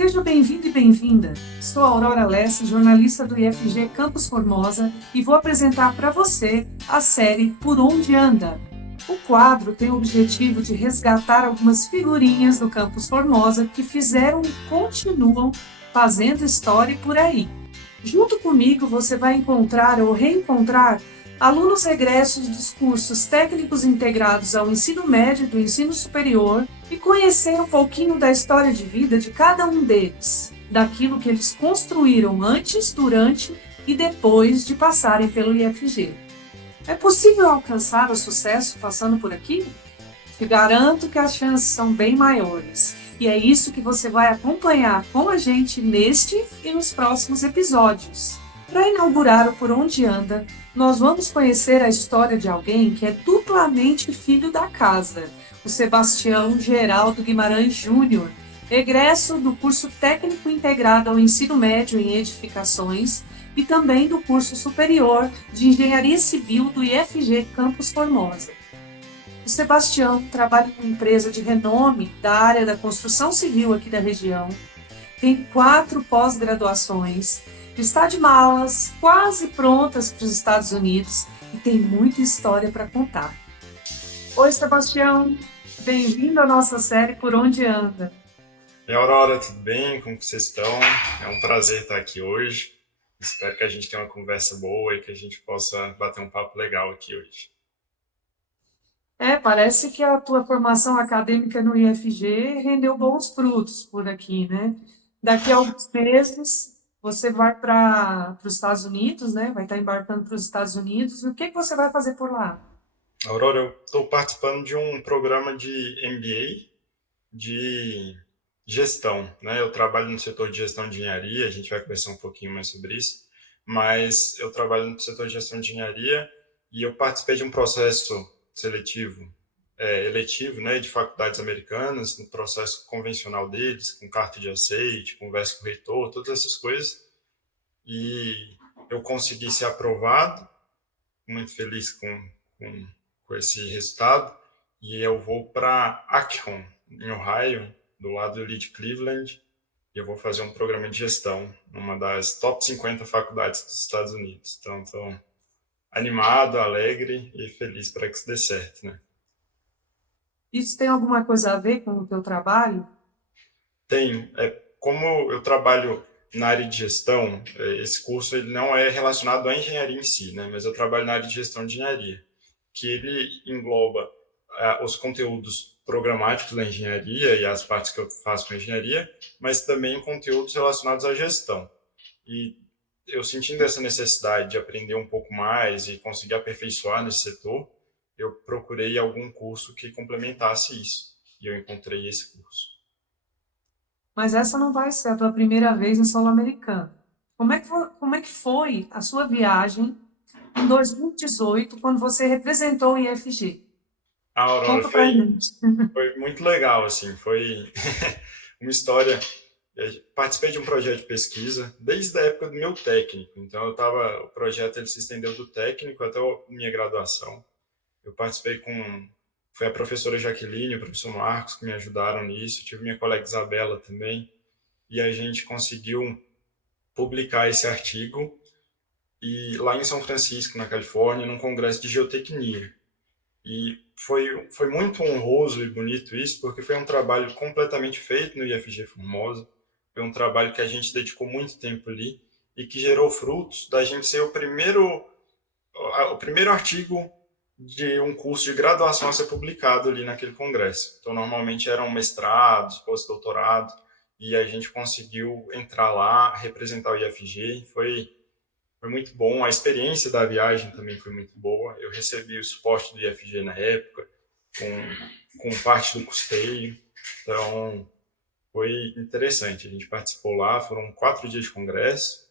Seja bem-vindo e bem-vinda. Sou a Aurora Lessa, jornalista do IFG Campus Formosa e vou apresentar para você a série Por Onde Anda. O quadro tem o objetivo de resgatar algumas figurinhas do Campus Formosa que fizeram e continuam fazendo história por aí. Junto comigo você vai encontrar ou reencontrar alunos regressos dos cursos técnicos integrados ao ensino médio e do ensino superior e conhecer um pouquinho da história de vida de cada um deles, daquilo que eles construíram antes, durante e depois de passarem pelo IFG. É possível alcançar o sucesso passando por aqui? Te garanto que as chances são bem maiores. E é isso que você vai acompanhar com a gente neste e nos próximos episódios. Para inaugurar o Por Onde Anda, nós vamos conhecer a história de alguém que é duplamente filho da casa, o Sebastião Geraldo Guimarães Júnior, egresso do curso técnico integrado ao ensino médio em edificações e também do curso superior de engenharia civil do IFG Campus Formosa. O Sebastião trabalha em uma empresa de renome da área da construção civil aqui da região, tem 4 pós-graduações, está de malas quase prontas para os Estados Unidos e tem muita história para contar. Oi, Sebastião, bem-vindo à nossa série Por Onde Anda. E Aurora, tudo bem? Como que vocês estão? É um prazer estar aqui hoje. Espero que a gente tenha uma conversa boa e que a gente possa bater um papo legal aqui hoje. Parece que a tua formação acadêmica no IFG rendeu bons frutos por aqui, né? Daqui a alguns meses você vai para os Estados Unidos, né? Vai estar embarcando para os Estados Unidos. E o que você vai fazer por lá? Aurora, eu estou participando de um programa de MBA de gestão, né? Eu trabalho no setor de gestão de engenharia, a gente vai conversar um pouquinho mais sobre isso, mas eu trabalho no setor de gestão de engenharia e eu participei de um processo seletivo, eletivo, né, de faculdades americanas, no processo convencional deles, com carta de aceite, conversa com o reitor, todas essas coisas, e eu consegui ser aprovado, muito feliz com, com esse resultado, e eu vou para Akron, em Ohio, do lado ali de Cleveland, e eu vou fazer um programa de gestão numa das top 50 faculdades dos Estados Unidos. Então, estou animado, alegre e feliz para que isso dê certo, né? Isso tem alguma coisa a ver com o teu trabalho? Tem, como eu trabalho na área de gestão, esse curso ele não é relacionado à engenharia em si, né? Mas eu trabalho na área de gestão de engenharia, que ele engloba os conteúdos programáticos da engenharia e as partes que eu faço com a engenharia, mas também conteúdos relacionados à gestão. E eu sentindo essa necessidade de aprender um pouco mais e conseguir aperfeiçoar nesse setor, eu procurei algum curso que complementasse isso. E eu encontrei esse curso. Mas essa não vai ser a tua primeira vez em solo americano. Como é que foi a sua viagem em 2018, quando você representou o IFG? A Aurora Conta pra gente. foi muito legal, assim, foi uma história. Participei de um projeto de pesquisa desde a época do meu técnico, então o projeto ele se estendeu do técnico até a minha graduação. Eu participei foi a professora Jaqueline, o professor Marcos que me ajudaram nisso, tive minha colega Isabela também, e a gente conseguiu publicar esse artigo e lá em São Francisco, na Califórnia, num congresso de geotecnia. E foi muito honroso e bonito isso, porque foi um trabalho completamente feito no IFG Formosa, foi um trabalho que a gente dedicou muito tempo ali e que gerou frutos da gente ser o primeiro artigo de um curso de graduação a ser publicado ali naquele congresso. Então, normalmente eram mestrados, pós-doutorado, e a gente conseguiu entrar lá, representar o IFG, foi muito bom. A experiência da viagem também foi muito boa. Eu recebi o suporte do IFG na época, com parte do custeio. Então, foi interessante. A gente participou lá, foram 4 dias de congresso.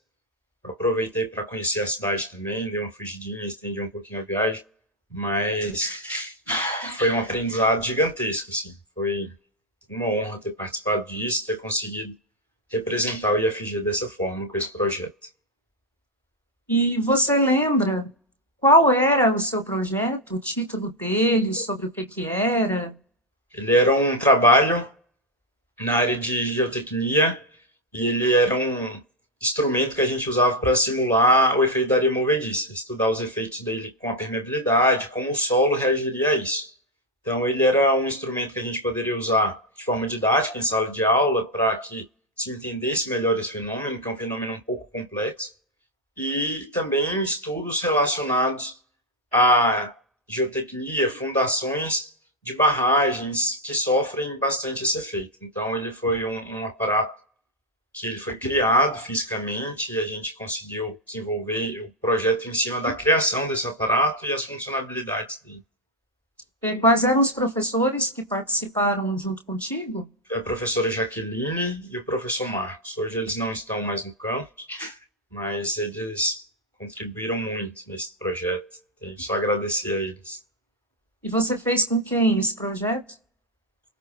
Eu aproveitei para conhecer a cidade também, dei uma fugidinha, estendi um pouquinho a viagem, mas foi um aprendizado gigantesco, assim. Foi uma honra ter participado disso, ter conseguido representar o IFG dessa forma com esse projeto. E você lembra qual era o seu projeto, o título dele, sobre o que era? Ele era um trabalho na área de geotecnia e ele era um instrumento que a gente usava para simular o efeito da areia movediça, estudar os efeitos dele com a permeabilidade, como o solo reagiria a isso. Então, ele era um instrumento que a gente poderia usar de forma didática em sala de aula para que se entendesse melhor esse fenômeno, que é um fenômeno um pouco complexo, e também estudos relacionados à geotecnia, fundações de barragens que sofrem bastante esse efeito. Então, ele foi um aparato que ele foi criado fisicamente e a gente conseguiu desenvolver o projeto em cima da criação desse aparato e as funcionalidades dele. Quais eram os professores que participaram junto contigo? A professora Jaqueline e o professor Marcos. Hoje eles não estão mais no campus, mas eles contribuíram muito nesse projeto. Tenho só a agradecer a eles. E você fez com quem esse projeto?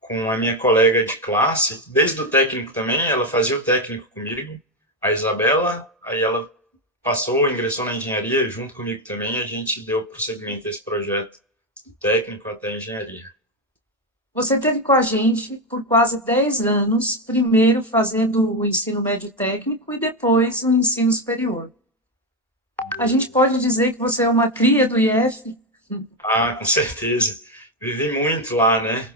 Com a minha colega de classe, desde o técnico também, ela fazia o técnico comigo, a Isabela, aí ela passou, ingressou na engenharia junto comigo também, a gente deu prosseguimento a esse projeto técnico até a engenharia. Você esteve com a gente por quase 10 anos, primeiro fazendo o ensino médio técnico e depois o ensino superior. A gente pode dizer que você é uma cria do IF? Ah, com certeza. Vivi muito lá, né?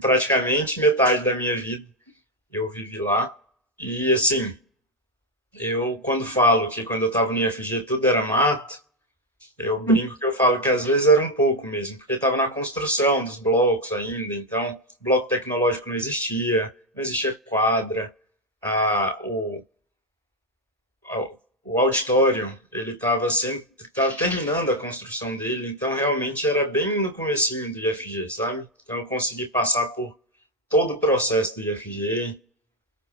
Praticamente metade da minha vida eu vivi lá. E assim, eu quando falo que quando eu estava no IFG tudo era mato, eu brinco que eu falo que às vezes era um pouco mesmo, porque estava na construção dos blocos ainda, então bloco tecnológico não existia, não existia quadra, a, o, o auditório ele estava terminando a construção dele, então realmente era bem no comecinho do IFG, sabe? Então eu consegui passar por todo o processo do IFG,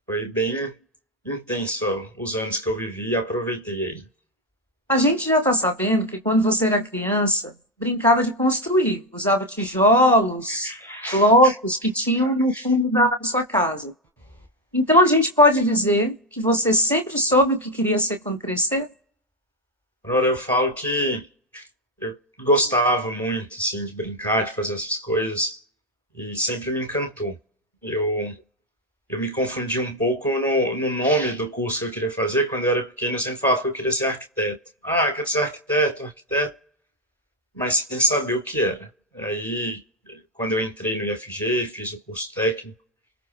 foi bem intenso os anos que eu vivi e aproveitei aí. A gente já está sabendo que quando você era criança, brincava de construir, usava tijolos, blocos que tinham no fundo da sua casa. Então a gente pode dizer que você sempre soube o que queria ser quando crescer? Agora eu falo que eu gostava muito assim de brincar, de fazer essas coisas e sempre me encantou. Eu me confundi um pouco no nome do curso que eu queria fazer. Quando eu era pequeno, eu sempre falava que eu queria ser arquiteto. Ah, eu quero ser arquiteto, arquiteto, mas sem saber o que era. Aí, quando eu entrei no IFG, fiz o curso técnico,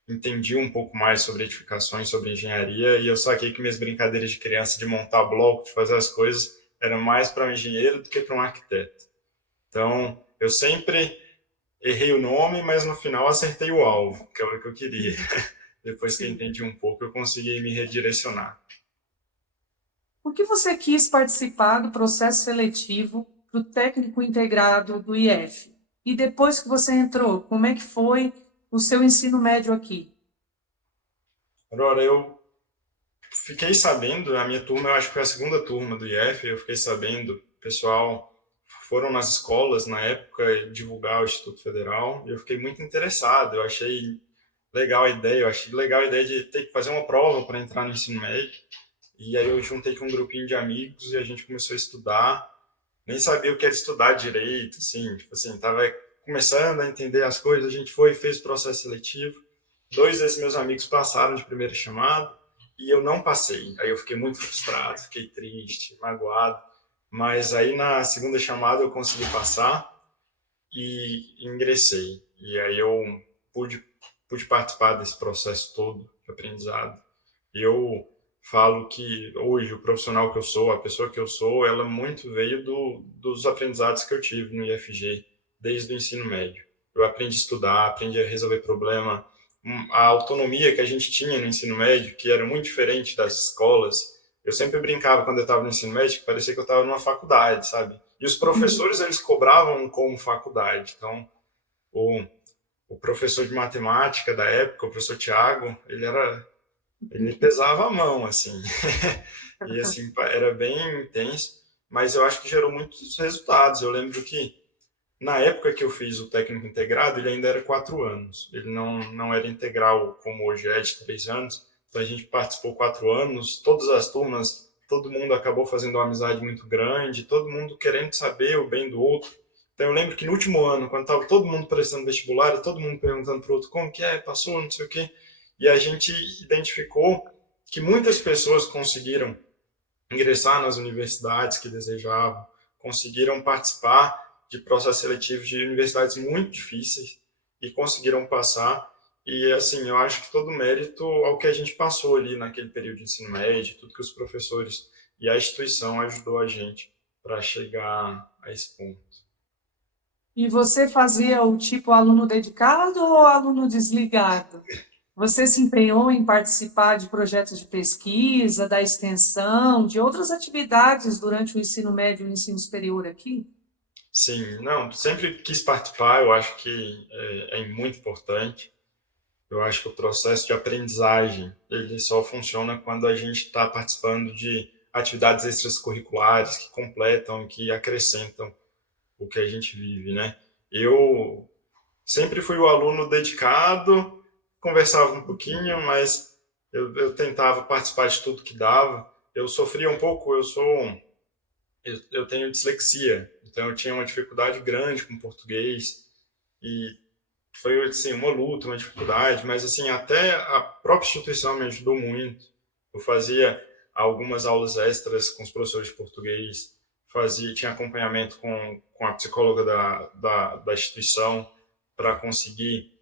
entendi um pouco mais sobre edificações, sobre engenharia, e eu saquei que minhas brincadeiras de criança de montar bloco, de fazer as coisas, eram mais para um engenheiro do que para um arquiteto. Então, eu sempre errei o nome, mas no final acertei o alvo, que era o que eu queria. Depois que eu Sim. entendi um pouco, eu consegui me redirecionar. Por que você quis participar do processo seletivo para o técnico integrado do IF? E depois que você entrou, como é que foi o seu ensino médio aqui? Agora, eu fiquei sabendo, a minha turma, eu acho que foi a segunda turma do IF, eu fiquei sabendo, o pessoal foram nas escolas na época divulgar o Instituto Federal, e eu fiquei muito interessado, eu achei legal a ideia, eu achei legal a ideia de ter que fazer uma prova para entrar no ensino médio, e aí eu juntei com um grupinho de amigos e a gente começou a estudar, nem sabia o que era estudar direito, assim, tipo assim, tava começando a entender as coisas, a gente foi e fez o processo seletivo, dois desses meus amigos passaram de primeira chamada e eu não passei. Aí eu fiquei muito frustrado, fiquei triste, magoado. Mas aí na segunda chamada eu consegui passar e ingressei. E aí eu pude, pude participar desse processo todo de aprendizado. E eu falo que hoje o profissional que eu sou, a pessoa que eu sou, ela muito veio dos aprendizados que eu tive no IFG, desde o ensino médio. Eu aprendi a estudar, aprendi a resolver problema, a autonomia que a gente tinha no ensino médio, que era muito diferente das escolas. Eu sempre brincava quando eu estava no ensino médio, que parecia que eu estava numa faculdade, sabe? E os professores, eles cobravam como faculdade. Então, o, o professor de matemática da época, o professor Tiago, ele pesava a mão, assim. E, assim, era bem intenso, mas eu acho que gerou muitos resultados. Eu lembro que, na época que eu fiz o técnico integrado, ele ainda era 4 anos. Ele não era integral como hoje é, de 3 anos. Então, a gente participou 4 anos, todas as turmas, todo mundo acabou fazendo uma amizade muito grande, todo mundo querendo saber o bem do outro. Então, eu lembro que no último ano, quando estava todo mundo prestando vestibular, todo mundo perguntando para o outro como que é, passou, não sei o quê. e a gente identificou que muitas pessoas conseguiram ingressar nas universidades que desejavam, conseguiram participar de processos seletivos de universidades muito difíceis e conseguiram passar. E, assim, eu acho que todo mérito ao que a gente passou ali naquele período de ensino médio, tudo que os professores e a instituição ajudou a gente para chegar a esse ponto. E você fazia o tipo aluno dedicado ou aluno desligado? Você se empenhou em participar de projetos de pesquisa, da extensão, de outras atividades durante o ensino médio e o ensino superior aqui? Sim, não, sempre quis participar, eu acho que é muito importante. Eu acho que o processo de aprendizagem, ele só funciona quando a gente está participando de atividades extracurriculares que completam, que acrescentam o que a gente vive, né? Eu sempre fui o aluno dedicado, conversava um pouquinho, mas eu tentava participar de tudo que dava. Eu sofria um pouco, eu tenho dislexia, então eu tinha uma dificuldade grande com português e foi assim uma luta, uma dificuldade, mas assim até a própria instituição me ajudou muito. Eu fazia algumas aulas extras com os professores de português, tinha acompanhamento com a psicóloga da instituição para conseguir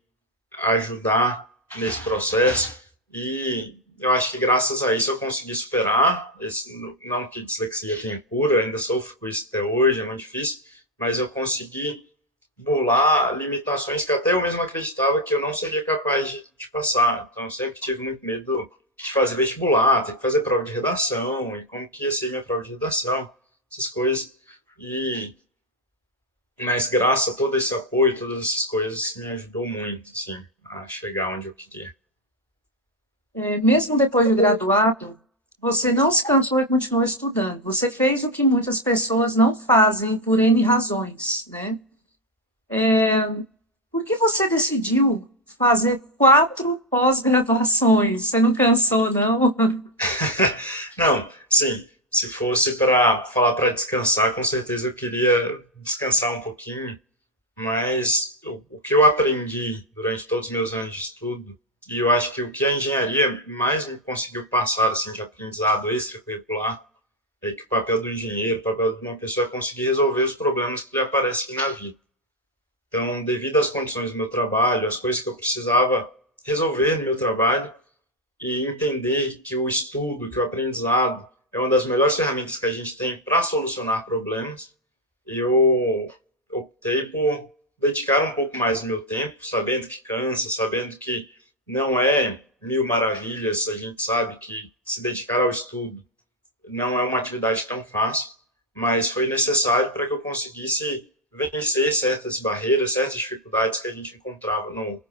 ajudar nesse processo e eu acho que graças a isso eu consegui superar esse, não que dislexia tenha cura, ainda sofro com isso até hoje, é muito difícil, mas eu consegui burlar limitações que até eu mesmo acreditava que eu não seria capaz de passar. Então eu sempre tive muito medo de fazer vestibular, ter que fazer prova de redação e como que ia ser minha prova de redação, essas coisas. E mas graças a todo esse apoio, todas essas coisas, me ajudou muito, assim, a chegar onde eu queria. Mesmo depois de graduado, você não se cansou e continuou estudando. Você fez o que muitas pessoas não fazem por N razões, né? Por que você decidiu fazer 4 pós-graduações? Você não cansou, não? Não, sim, se fosse para falar para descansar, com certeza eu queria descansar um pouquinho, mas o que eu aprendi durante todos os meus anos de estudo, e eu acho que o que a engenharia mais me conseguiu passar assim, de aprendizado extracurricular, é que o papel do engenheiro, o papel de uma pessoa é conseguir resolver os problemas que lhe aparecem na vida. Então, devido às condições do meu trabalho, as coisas que eu precisava resolver no meu trabalho, e entender que o estudo, que o aprendizado é uma das melhores ferramentas que a gente tem para solucionar problemas, eu optei por dedicar um pouco mais do meu tempo, sabendo que cansa, sabendo que não é mil maravilhas, a gente sabe que se dedicar ao estudo não é uma atividade tão fácil, mas foi necessário para que eu conseguisse vencer certas barreiras, certas dificuldades que a gente encontrava no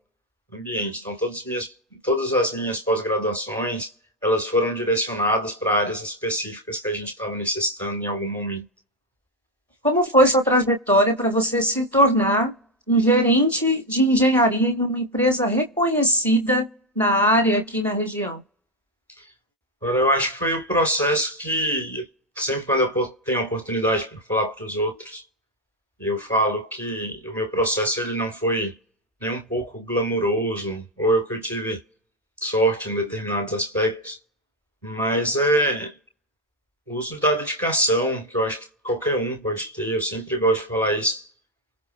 ambiente. Então, todas as minhas pós-graduações, elas foram direcionadas para áreas específicas que a gente estava necessitando em algum momento. Como foi sua trajetória para você se tornar um gerente de engenharia em uma empresa reconhecida na área aqui na região? Agora, eu acho que foi o processo que, sempre quando eu tenho a oportunidade para falar para os outros, eu falo que o meu processo ele não foi nem um pouco glamuroso, ou eu que eu tive sorte em determinados aspectos, mas é o uso da dedicação, que eu acho que qualquer um pode ter, eu sempre gosto de falar isso.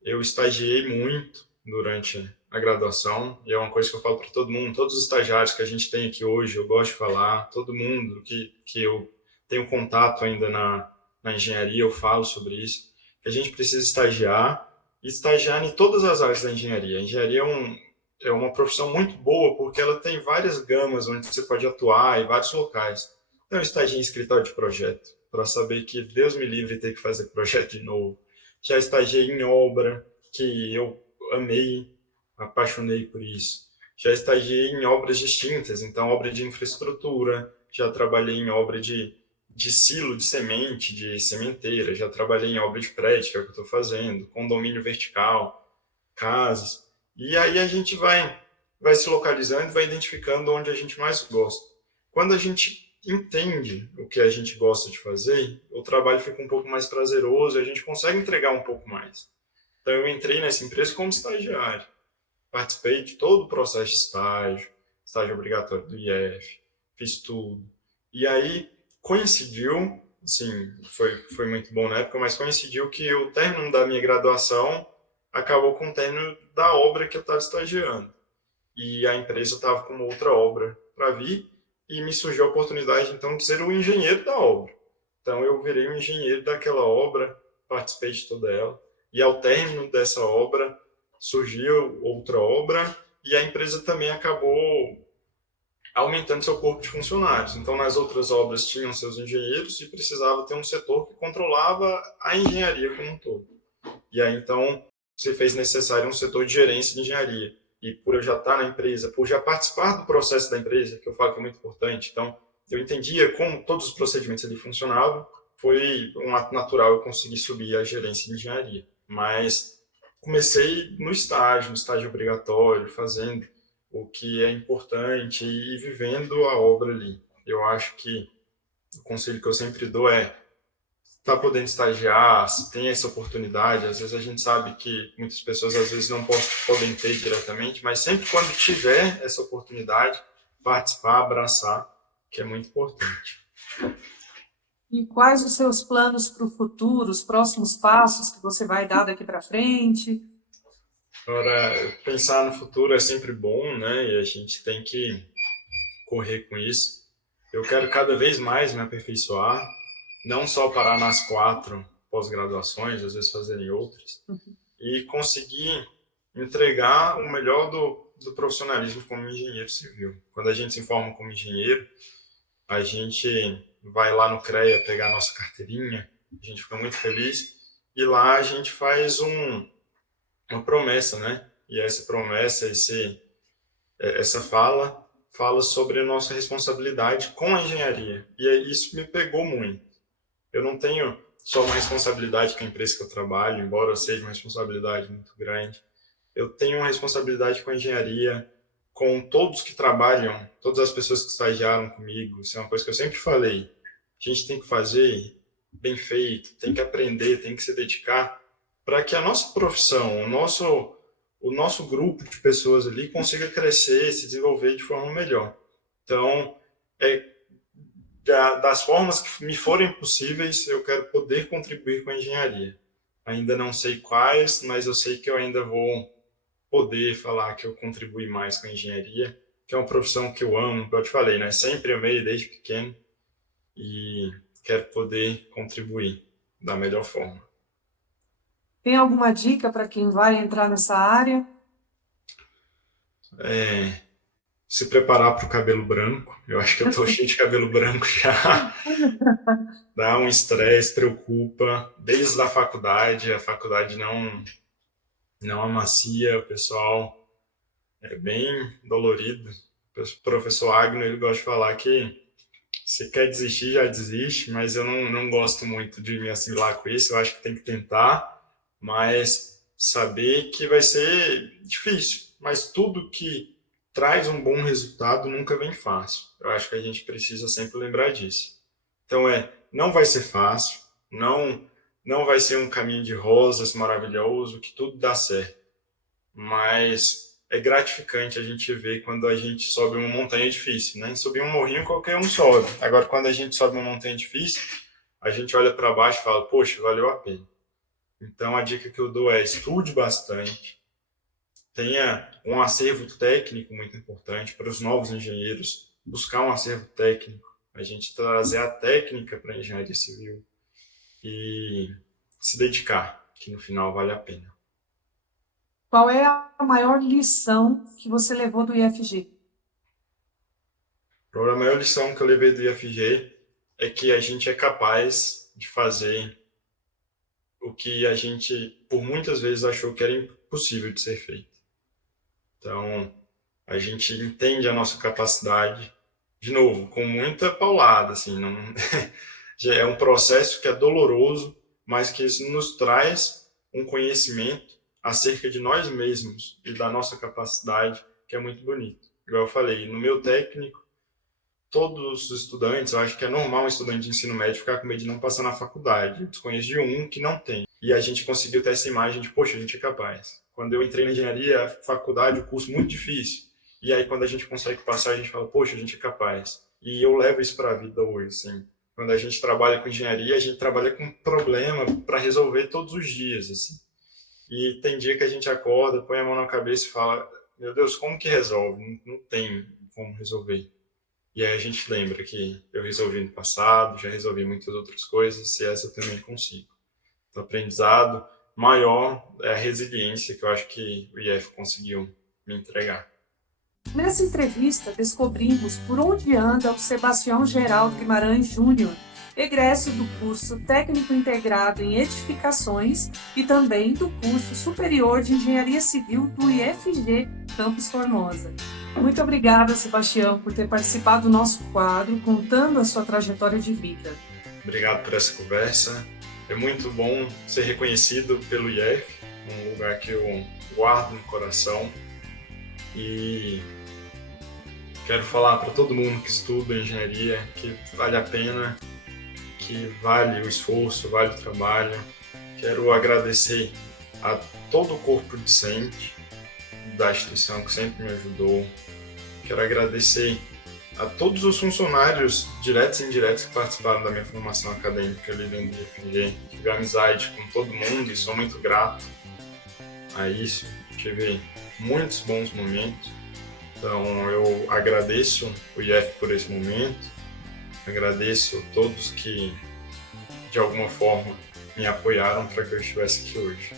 Eu estagiei muito durante a graduação, e é uma coisa que eu falo para todo mundo, todos os estagiários que a gente tem aqui hoje, eu gosto de falar, todo mundo que eu tenho contato ainda na engenharia, eu falo sobre isso, que a gente precisa estagiar, e estagiar em todas as áreas da engenharia. A engenharia é uma profissão muito boa, porque ela tem várias gamas onde você pode atuar, em vários locais. Então, eu estagiei em escritório de projeto, para saber que Deus me livre ter que fazer projeto de novo. Já estagiei em obra, que eu amei, apaixonei por isso. Já estagiei em obras distintas, então obra de infraestrutura, já trabalhei em obra de silo de semente, de sementeira, já trabalhei em obra de prédio, que é o que eu estou fazendo, condomínio vertical, casas. E aí a gente vai se localizando, vai identificando onde a gente mais gosta. Quando a gente entende o que a gente gosta de fazer, o trabalho fica um pouco mais prazeroso e a gente consegue entregar um pouco mais. Então, eu entrei nessa empresa como estagiário. Participei de todo o processo de estágio, estágio obrigatório do IF, fiz tudo. E aí coincidiu, assim, foi muito bom na época, mas coincidiu que o término da minha graduação acabou com o término da obra que eu estava estagiando. E a empresa estava com outra obra para vir e me surgiu a oportunidade, então, de ser o engenheiro da obra. Então, eu virei um engenheiro daquela obra, participei de toda ela. E ao término dessa obra, surgiu outra obra e a empresa também acabou aumentando seu corpo de funcionários. Então, nas outras obras tinham seus engenheiros e precisava ter um setor que controlava a engenharia como um todo. E aí, então, se fez necessário um setor de gerência de engenharia. E por eu já estar na empresa, por já participar do processo da empresa, que eu falo que é muito importante, então, eu entendia como todos os procedimentos ali funcionavam, foi um ato natural eu conseguir subir a gerência de engenharia. Mas comecei no estágio obrigatório, fazendo o que é importante e vivendo a obra ali. Eu acho que o conselho que eu sempre dou é está podendo estagiar, se tem essa oportunidade, às vezes a gente sabe que muitas pessoas às vezes não podem ter diretamente, mas sempre quando tiver essa oportunidade, participar, abraçar, que é muito importante. E quais os seus planos para o futuro, os próximos passos que você vai dar daqui para frente? Agora, pensar no futuro é sempre bom, né? E a gente tem que correr com isso. Eu quero cada vez mais me aperfeiçoar, não só parar nas 4 pós-graduações, às vezes fazerem outras, e conseguir entregar o melhor do profissionalismo como engenheiro civil. Quando a gente se informa como engenheiro, a gente vai lá no CREA pegar a nossa carteirinha, a gente fica muito feliz, e lá a gente faz uma promessa, né? E essa promessa, essa fala sobre a nossa responsabilidade com a engenharia. E isso me pegou muito. Eu não tenho só uma responsabilidade com a empresa que eu trabalho, embora seja uma responsabilidade muito grande. Eu tenho uma responsabilidade com a engenharia, com todos que trabalham, todas as pessoas que estagiaram comigo. Isso é uma coisa que eu sempre falei. A gente tem que fazer bem feito, tem que aprender, tem que se dedicar para que a nossa profissão, o nosso grupo de pessoas ali consiga crescer, se desenvolver de forma melhor. Então, das formas que me forem possíveis, eu quero poder contribuir com a engenharia. Ainda não sei quais, mas eu sei que eu ainda vou poder falar que eu contribuí mais com a engenharia, que é uma profissão que eu amo, como eu te falei, né? Sempre amei desde pequeno e quero poder contribuir da melhor forma. Tem alguma dica para quem vai entrar nessa área? Se preparar para o cabelo branco. Eu acho que eu estou cheio de cabelo branco já. Dá um estresse, preocupa. Desde a faculdade não amacia, o pessoal é bem dolorido. O professor Agno, ele gosta de falar que se quer desistir, já desiste, mas eu não gosto muito de me assimilar com isso. Eu acho que tem que tentar, mas saber que vai ser difícil. Mas tudo que traz um bom resultado nunca vem fácil. Eu acho que a gente precisa sempre lembrar disso. Então não vai ser fácil, não vai ser um caminho de rosas maravilhoso, que tudo dá certo. Mas é gratificante a gente ver quando a gente sobe uma montanha difícil, né? Subir um morrinho qualquer um sobe. Agora, quando a gente sobe uma montanha difícil, a gente olha para baixo e fala, poxa, valeu a pena. Então, a dica que eu dou é estude bastante, tenha um acervo técnico muito importante para os novos engenheiros, buscar um acervo técnico, a gente trazer a técnica para a engenharia civil e se dedicar, que no final vale a pena. Qual é a maior lição que você levou do IFG? A maior lição que eu levei do IFG é que a gente é capaz de fazer o que a gente, por muitas vezes, achou que era impossível de ser feito. Então, a gente entende a nossa capacidade, de novo, com muita paulada, assim, não... é um processo que é doloroso, mas que nos traz um conhecimento acerca de nós mesmos e da nossa capacidade, que é muito bonito. Igual eu falei, no meu técnico, todos os estudantes, eu acho que é normal um estudante de ensino médio ficar com medo de não passar na faculdade. Eu desconheço de um que não tem. E a gente conseguiu ter essa imagem de, poxa, a gente é capaz. Quando eu entrei na engenharia, a faculdade, o curso muito difícil. E aí, quando a gente consegue passar, a gente fala, poxa, a gente é capaz. E eu levo isso para a vida hoje, assim. Quando a gente trabalha com engenharia, a gente trabalha com problema para resolver todos os dias, assim. E tem dia que a gente acorda, põe a mão na cabeça e fala, meu Deus, como que resolve? Não tem como resolver. E aí a gente lembra que eu resolvi no passado, já resolvi muitas outras coisas, e essa eu também consigo. O aprendizado maior é a resiliência que eu acho que o IF conseguiu me entregar. Nessa entrevista, descobrimos por onde anda o Sebastião Geraldo Guimarães Júnior, egresso do curso Técnico Integrado em Edificações e também do curso Superior de Engenharia Civil do IFG Campus Formosa. Muito obrigada, Sebastião, por ter participado do nosso quadro, contando a sua trajetória de vida. Obrigado por essa conversa. É muito bom ser reconhecido pelo IF, um lugar que eu guardo no coração. E quero falar para todo mundo que estuda engenharia que vale a pena, que vale o esforço, vale o trabalho. Quero agradecer a todo o corpo docente da instituição que sempre me ajudou. Quero agradecer a todos os funcionários diretos e indiretos que participaram da minha formação acadêmica ali dentro do IFG. Tive amizade com todo mundo e sou muito grato a isso. Tive muitos bons momentos. Então eu agradeço o IF por esse momento. Agradeço a todos que de alguma forma me apoiaram para que eu estivesse aqui hoje.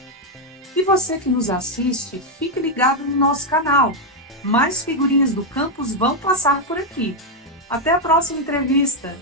E você que nos assiste, fique ligado no nosso canal. Mais figurinhas do campus vão passar por aqui. Até a próxima entrevista!